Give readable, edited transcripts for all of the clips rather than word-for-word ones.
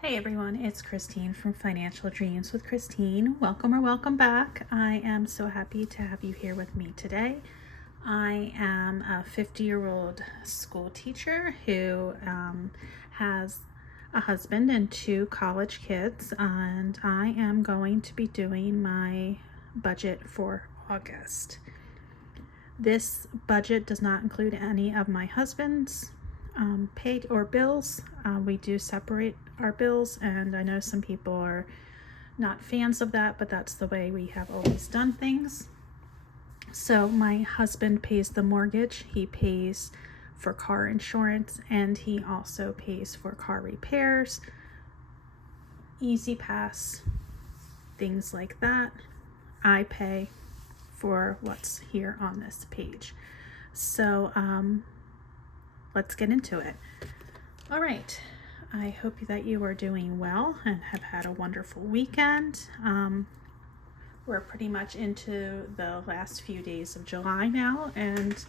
Hey everyone, it's Christine from Financial Dreams with Christine. Welcome or welcome back. I am so happy to have you here with me today. I am a 50-year-old school teacher who has a husband and two college kids, and I am going to be doing my budget for August. This budget does not include any of my husband's paid or bills. We do separate our bills, and I know some people are not fans of that, but that's the way we have always done things. So my husband pays the mortgage, he pays for car insurance, and he also pays for car repairs, Easy Pass, things like that. I pay for what's here on this page. So let's get into it. All right. I hope that you are doing well and have had a wonderful weekend. We're pretty much into the last few days of July now, and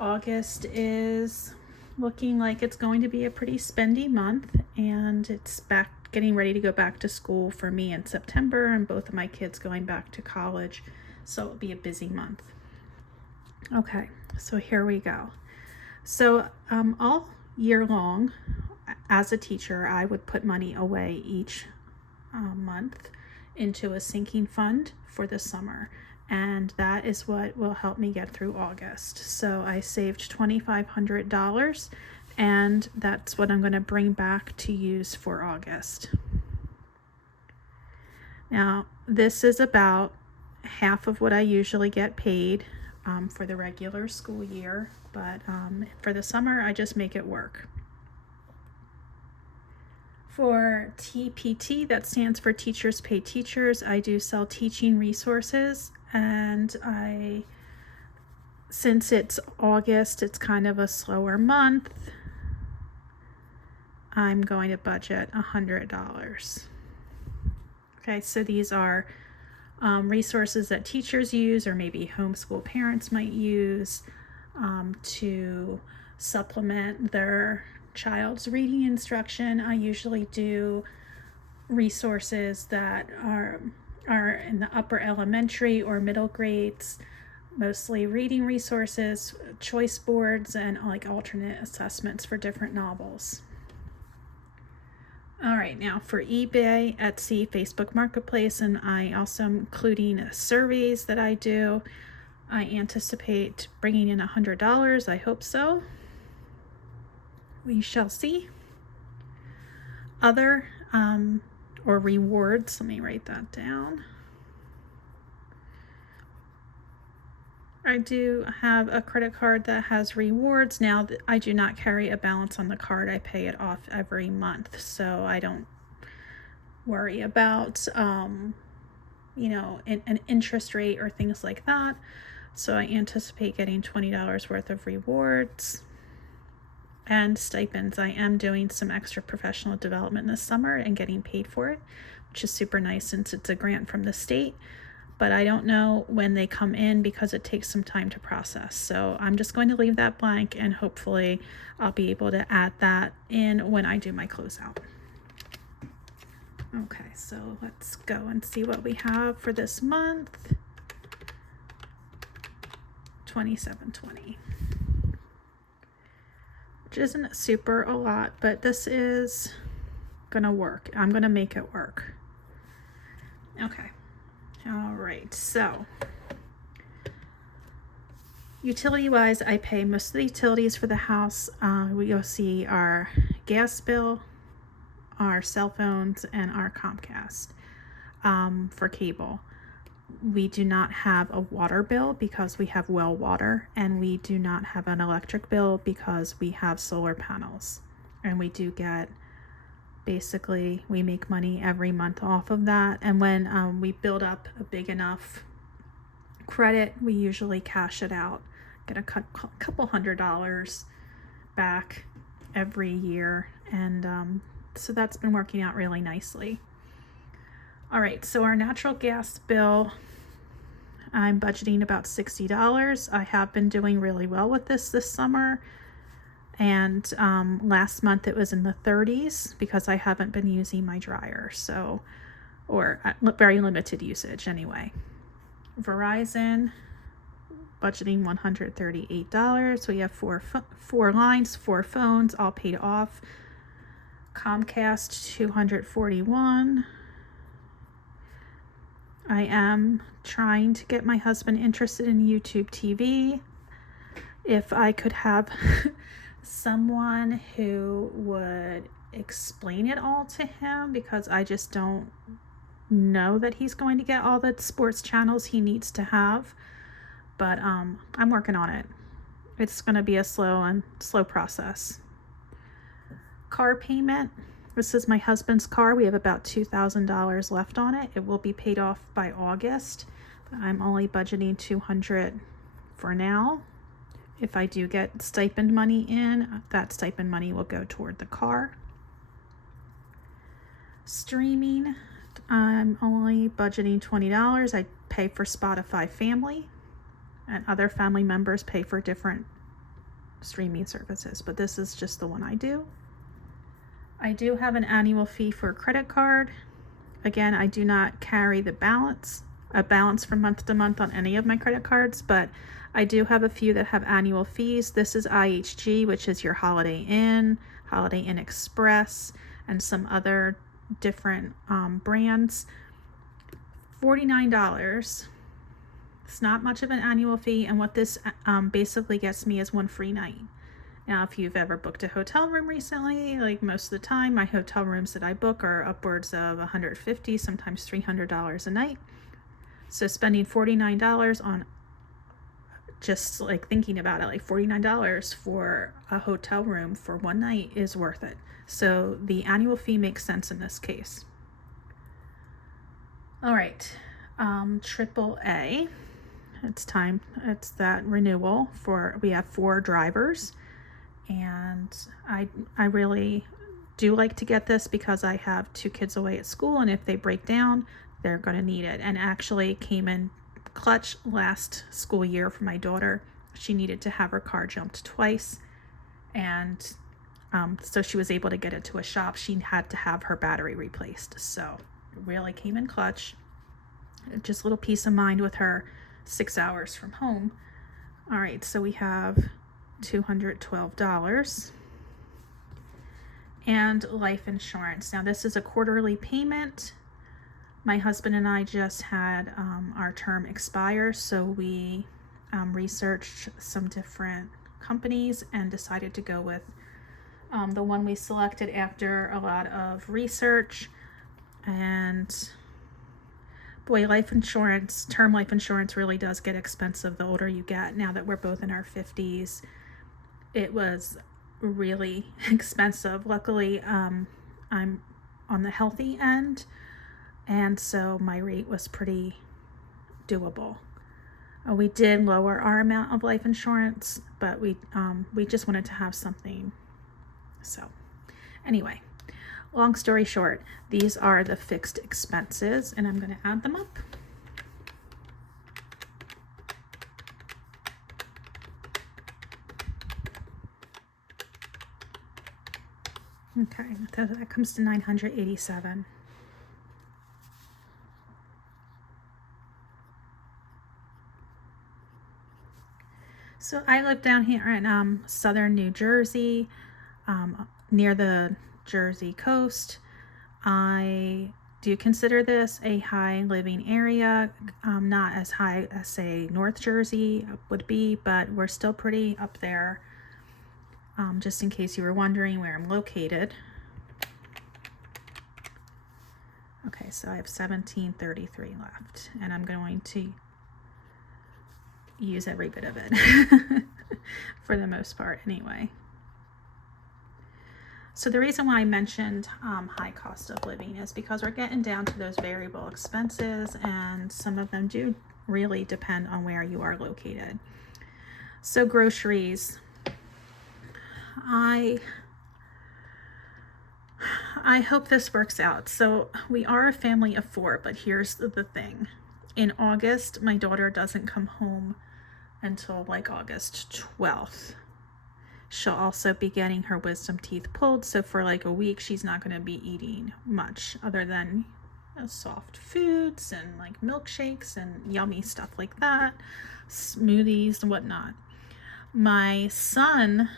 August is looking like it's going to be a pretty spendy month, and it's getting ready to go back to school for me in September, and both of my kids going back to college, so it'll be a busy month. Okay, so here we go. So all year long, as a teacher, I would put money away each month into a sinking fund for the summer, and that is what will help me get through August. So I saved $2,500, and that's what I'm going to bring back to use for August. Now, this is about half of what I usually get paid for the regular school year, but for the summer, I just make it work. For TPT, that stands for Teachers Pay Teachers, I do sell teaching resources, and since it's August, it's kind of a slower month, I'm going to budget $100. Okay, so these are resources that teachers use, or maybe homeschool parents might use to supplement their child's reading instruction. I usually do resources that are in the upper elementary or middle grades, mostly reading resources, choice boards, and like alternate assessments for different novels. All right, now for eBay, Etsy, Facebook Marketplace, and I also am including surveys that I do. I anticipate bringing in $100. I hope so. We shall see. Other or rewards, let me write that down. I do have a credit card that has rewards. Now, I do not carry a balance on the card. I pay it off every month, so I don't worry about an interest rate or things like that. So I anticipate getting $20 worth of rewards and stipends. I am doing some extra professional development this summer and getting paid for it, which is super nice since it's a grant from the state, but I don't know when they come in because it takes some time to process. So I'm just going to leave that blank, and hopefully I'll be able to add that in when I do my closeout. Okay, so let's go and see what we have for this month. $27.20. Which isn't super a lot, but this is gonna work. I'm gonna make it work. Okay. All right, so utility wise, I pay most of the utilities for the house. You'll see our gas bill, our cell phones, and our Comcast for cable. We do not have a water bill because we have well water, and we do not have an electric bill because we have solar panels, and we do get, basically we make money every month off of that. And when we build up a big enough credit, we usually cash it out, get a couple $100 back every year, and so that's been working out really nicely. All right, so our natural gas bill, I'm budgeting about $60. I have been doing really well with this summer, And last month it was in the 30s because I haven't been using my dryer, so, or very limited usage anyway. Verizon, budgeting $138. We have four lines, 4 phones, all paid off. Comcast, $241. I am trying to get my husband interested in YouTube TV. If I could have someone who would explain it all to him, because I just don't know that he's going to get all the sports channels he needs to have. But I'm working on it. It's going to be a slow process. Car payment. This is my husband's car. We have about $2,000 left on it. It will be paid off by August. I'm only budgeting $200 for now. If I do get stipend money in, that stipend money will go toward the car. Streaming, I'm only budgeting $20. I pay for Spotify Family, and other family members pay for different streaming services, but this is just the one I do. I do have an annual fee for a credit card. Again, I do not carry a balance from month to month on any of my credit cards, but I do have a few that have annual fees. This is IHG, which is your Holiday Inn Express, and some other different brands. $49. It's not much of an annual fee, and what this basically gets me is one free night. Now, if you've ever booked a hotel room recently, like most of the time, my hotel rooms that I book are upwards of $150, sometimes $300 a night. So spending $49 on, just like thinking about it, like $49 for a hotel room for one night is worth it. So the annual fee makes sense in this case. All right, AAA. It's time. It's that renewal we have 4 drivers. And I really do like to get this because I have 2 kids away at school, and if they break down, they're going to need it. And actually came in clutch last school year for my daughter. She needed to have her car jumped twice, and so she was able to get it to a shop. She had to have her battery replaced, so it really came in clutch. Just a little peace of mind with her 6 hours from home. All right, so we have $212. And life insurance. Now this is a quarterly payment. My husband and I just had our term expire, so we researched some different companies and decided to go with the one we selected after a lot of research. And boy, term life insurance really does get expensive the older you get. Now that we're both in our 50s, it was really expensive. Luckily, I'm on the healthy end, and so my rate was pretty doable. We did lower our amount of life insurance, but we just wanted to have something. So anyway, long story short, these are the fixed expenses, and I'm going to add them up. Okay, that comes to $987. So I live down here in southern New Jersey, near the Jersey coast. I do consider this a high living area, not as high as, say, North Jersey would be, but we're still pretty up there. Just in case you were wondering where I'm located. Okay, so I have $1,733 left, and I'm going to use every bit of it for the most part anyway. So the reason why I mentioned high cost of living is because we're getting down to those variable expenses, and some of them do really depend on where you are located. So groceries. I hope this works out. So we are a family of 4, but here's the thing. In August, my daughter doesn't come home until like August 12th. She'll also be getting her wisdom teeth pulled. So for like a week, she's not going to be eating much other than soft foods and like milkshakes and yummy stuff like that, smoothies and whatnot. My son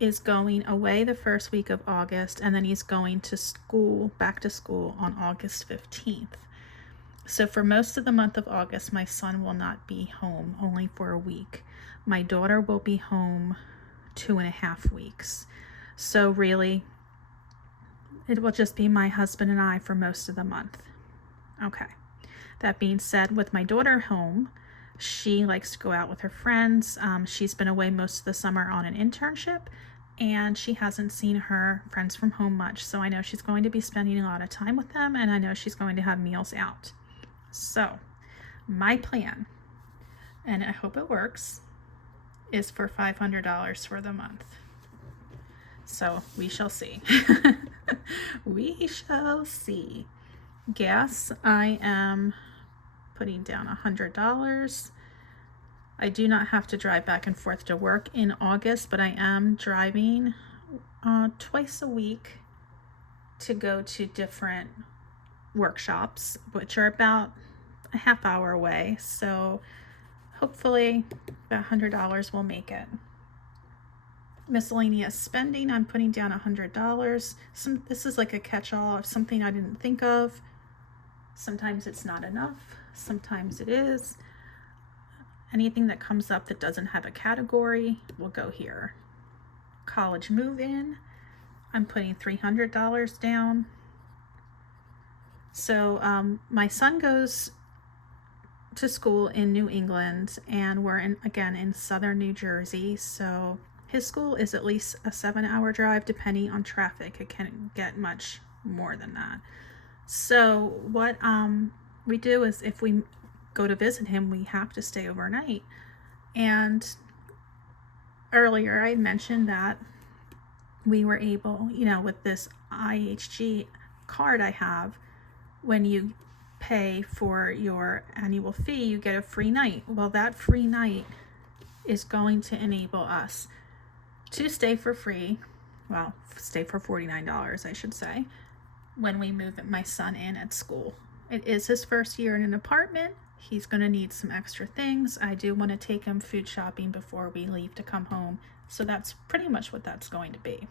is going away the first week of August, and then he's going to school, back to school on August 15th. So for most of the month of August, my son will not be home, only for a week. My daughter will be home 2.5 weeks. So really, it will just be my husband and I for most of the month. Okay. That being said, with my daughter home, she likes to go out with her friends. She's been away most of the summer on an internship, and she hasn't seen her friends from home much. So I know she's going to be spending a lot of time with them, and I know she's going to have meals out. So my plan, and I hope it works, is for $500 for the month. So we shall see. We shall see. Gas, I am putting down $100. I do not have to drive back and forth to work in August, but I am driving twice a week to go to different workshops, which are about a half hour away. So hopefully that $100 will make it. Miscellaneous spending, I'm putting down $100. This is like a catch-all of something I didn't think of. Sometimes it's not enough, sometimes it is. Anything that comes up that doesn't have a category will go here. College move-in, I'm putting $300 down. So my son goes to school in New England, and we're again in southern New Jersey, so his school is at least a 7-hour drive depending on traffic. It can't get much more than that. So what we do is, if we go to visit him, we have to stay overnight. And earlier I mentioned that we were able, with this IHG card I have, when you pay for your annual fee, you get a free night. Well, that free night is going to enable us to stay for free. Well, stay for $49, I should say, when we move my son in at school. It is his first year in an apartment. He's going to need some extra things. I do want to take him food shopping before we leave to come home. So that's pretty much what that's going to be.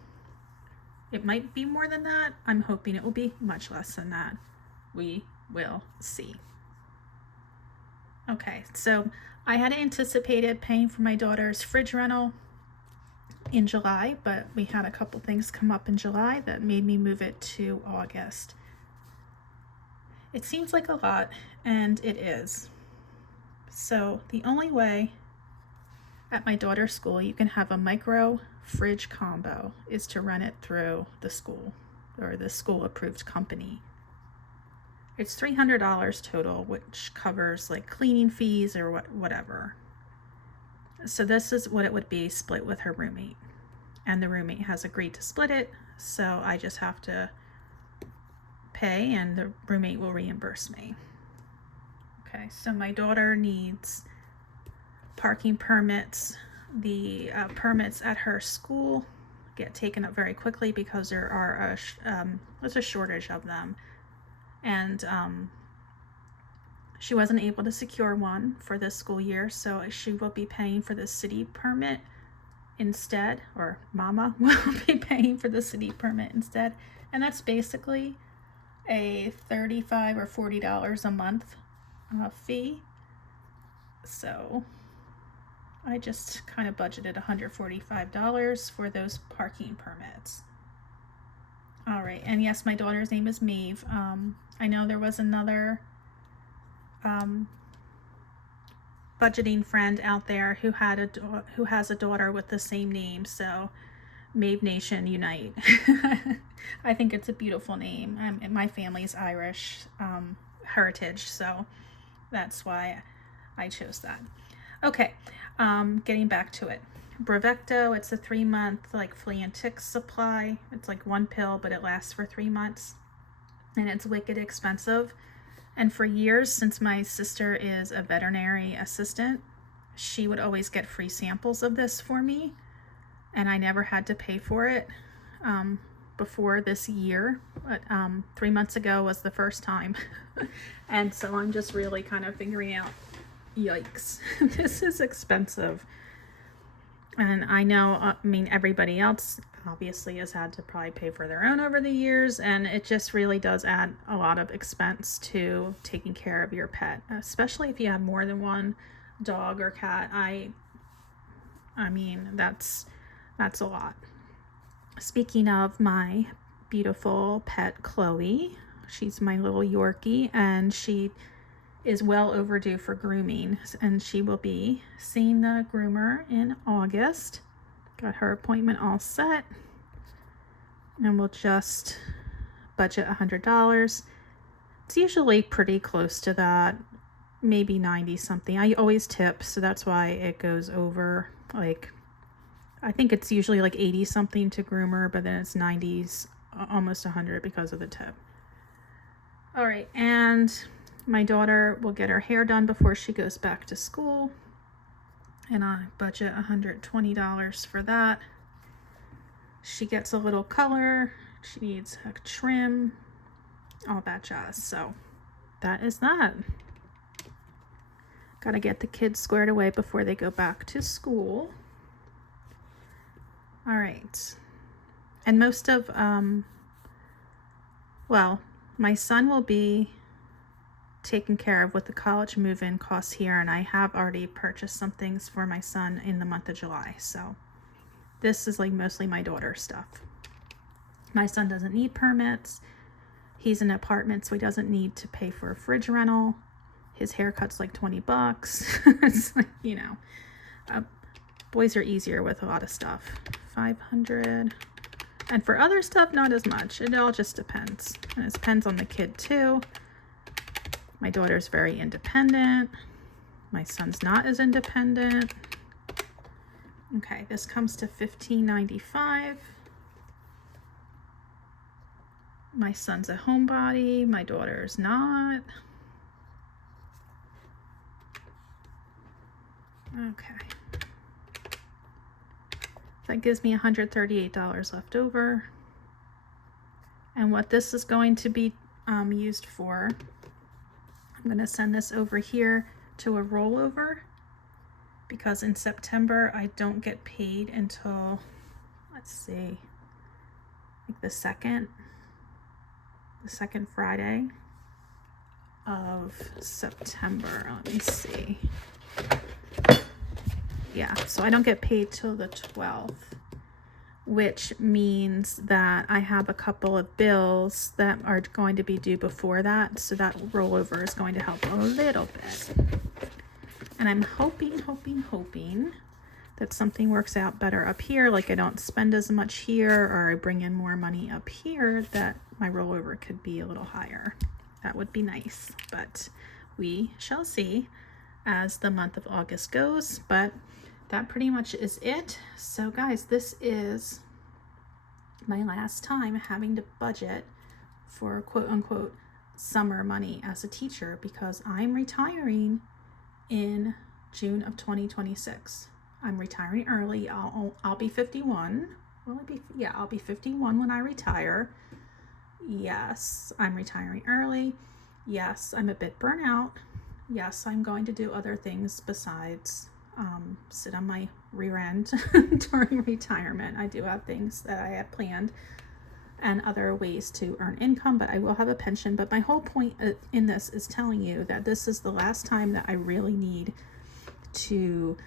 It might be more than that. I'm hoping it will be much less than that. We will see. Okay, so I had anticipated paying for my daughter's fridge rental in July, but we had a couple things come up in July that made me move it to August. It seems like a lot, and it is. So the only way at my daughter's school you can have a micro fridge combo is to run it through the school, or the school approved company. It's $300 total, which covers like cleaning fees or whatever. So this is what it would be split with her roommate, and the roommate has agreed to split it, so I just have to pay and the roommate will reimburse me. Okay, so my daughter needs parking permits. The permits at her school get taken up very quickly because there's a shortage of them, and she wasn't able to secure one for this school year, so she will be paying for the city permit instead, or Mama will be paying for the city permit instead, and that's basically a $35 or $40 a month fee. So I just kind of budgeted $145 for those parking permits. All right, and yes, my daughter's name is Maeve. I know there was another budgeting friend out there who has a daughter with the same name, so Maeve Nation Unite. I think it's a beautiful name. My family's Irish heritage, so that's why I chose that. Okay, getting back to it. Bravecto, it's a 3-month like flea and tick supply. It's like one pill, but it lasts for 3 months, and it's wicked expensive. And for years, since my sister is a veterinary assistant, she would always get free samples of this for me. and I never had to pay for it before this year, but 3 months ago was the first time. And so I'm just really kind of figuring out, yikes, this is expensive. And I know, I mean, everybody else obviously has had to probably pay for their own over the years, and it just really does add a lot of expense to taking care of your pet, especially if you have more than one dog or cat. I mean, that's a lot. Speaking of my beautiful pet Chloe, she's my little Yorkie, and she is well overdue for grooming, and she will be seeing the groomer in August. Got her appointment all set, and we'll just budget $100. It's usually pretty close to that, maybe 90 something. I always tip, so that's why it goes over. Like, I think it's usually like 80 something to groomer, but then it's 90s, almost 100 because of the tip. All right, and my daughter will get her hair done before she goes back to school, and I budget $120 for that. She gets a little color, she needs a trim, all that jazz. So that is that. Gotta get the kids squared away before they go back to school. All right, and most of, well, my son will be taken care of with the college move-in costs here, and I have already purchased some things for my son in the month of July. So this is like mostly my daughter's stuff. My son doesn't need permits. He's in an apartment, so he doesn't need to pay for a fridge rental. His haircut's like $20. It's like, you know, boys are easier with a lot of stuff. 500. And for other stuff, not as much. It all just depends. And it depends on the kid too. My daughter's very independent. My son's not as independent. Okay, this comes to $15.95. My son's a homebody. My daughter's not. Okay. That gives me $138 left over. And what this is going to be used for, I'm going to send this over here to a rollover, because in September I don't get paid until, let's see, like the second Friday of September. Let me see. Yeah, so I don't get paid till the 12th, which means that I have a couple of bills that are going to be due before that, so that rollover is going to help a little bit. And I'm hoping that something works out better up here, like I don't spend as much here, or I bring in more money up here, that my rollover could be a little higher. That would be nice, but we shall see as the month of August goes. But that pretty much is it. So guys, this is my last time having to budget for quote unquote summer money as a teacher, because I'm retiring in June of 2026. I'm retiring early. I'll be 51. Will I be? Yeah, I'll be 51 when I retire. Yes, I'm retiring early. Yes, I'm a bit burnt out. Yes, I'm going to do other things besides sit on my rear end during retirement. I do have things that I have planned and other ways to earn income, but I will have a pension. But my whole point in this is telling you that this is the last time that I really need to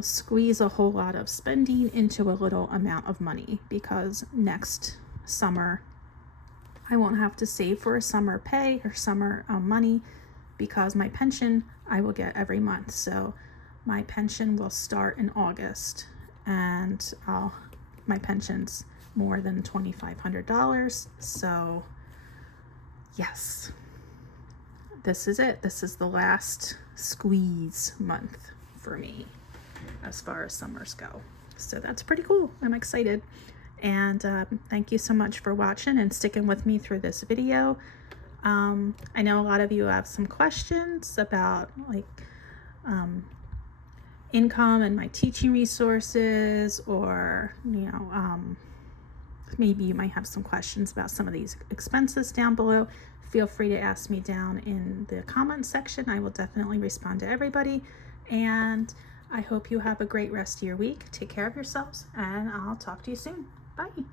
squeeze a whole lot of spending into a little amount of money, because next summer I won't have to save for a summer pay or summer money, because my pension I will get every month. So my pension will start in August, and my pension's more than $2,500. So yes, this is it. This is the last squeeze month for me as far as summers go. So that's pretty cool. I'm excited. And thank you so much for watching and sticking with me through this video. I know a lot of you have some questions about like income and my teaching resources, or maybe you might have some questions about some of these expenses down below, feel free to ask me down in the comments section. I will definitely respond to everybody, and I hope you have a great rest of your week. Take care of yourselves, and I'll talk to you soon. Bye.